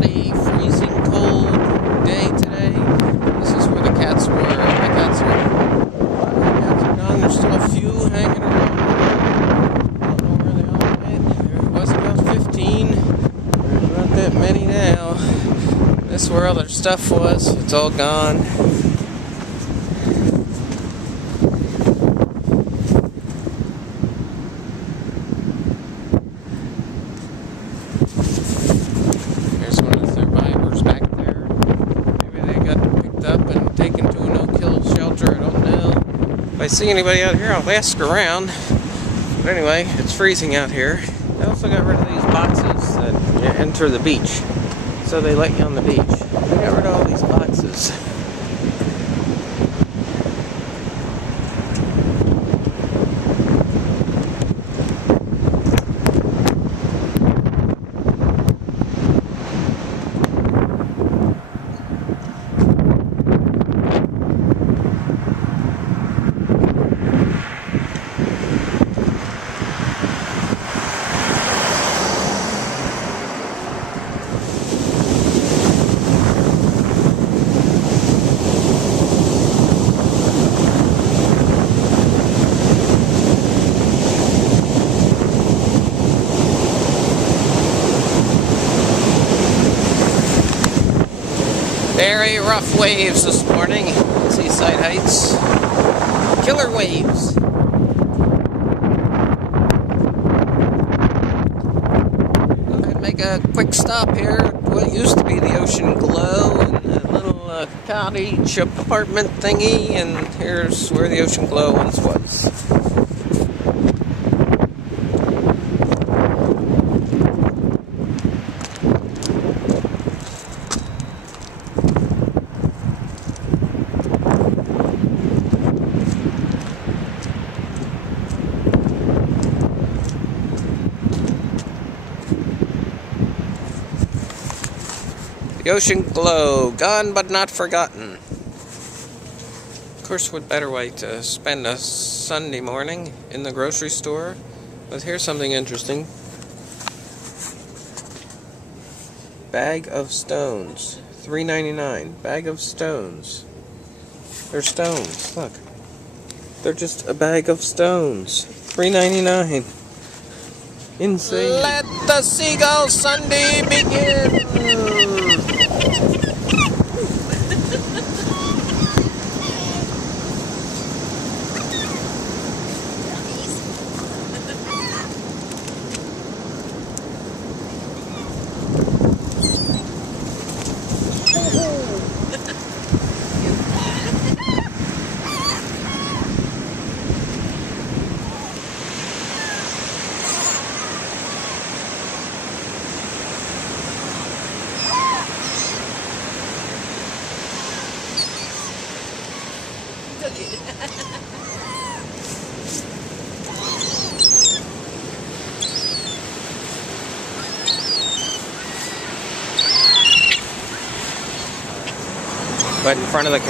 cloudy, freezing cold day today. This is where the cats were. My cats are gone. There's still a few hanging around. Don't know where they all went. There was about 15. There's not that many now. This is where all their stuff was. It's all gone. If I see anybody out here, I'll ask around. But anyway, it's freezing out here. They also got rid of these boxes that enter the beach. So they let you on the beach. They got rid of all these boxes. Very rough waves this morning, Seaside Heights. Killer waves. I'd make a quick stop here at what used to be the Ocean Glow and a little cottage apartment thingy, and here's where the Ocean Glow once was. The Ocean Glow, gone but not forgotten. Of course, what better way to spend a Sunday morning in the grocery store? But here's something interesting. Bag of stones, $3.99. Bag of stones. They're stones, look. They're just a bag of stones. $3.99. Insane. Let the Seagull Sunday begin! Right in front of the...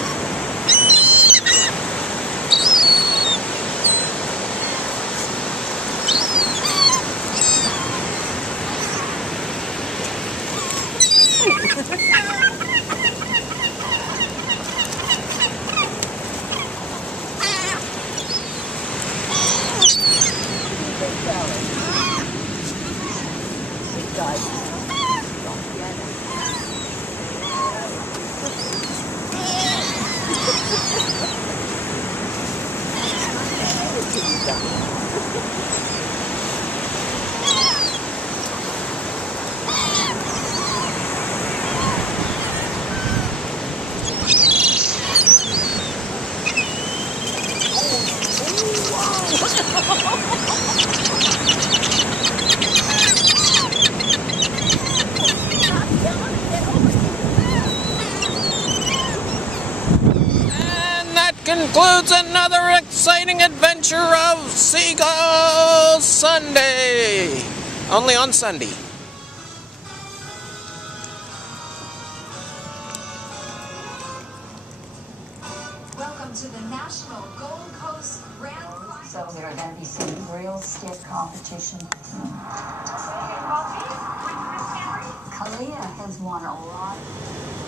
Concludes another exciting adventure of Seagull Sunday. Only on Sunday. Welcome to the National Gold Coast Grand Final. So there are going to be some real stiff competition. Kalia has won a lot.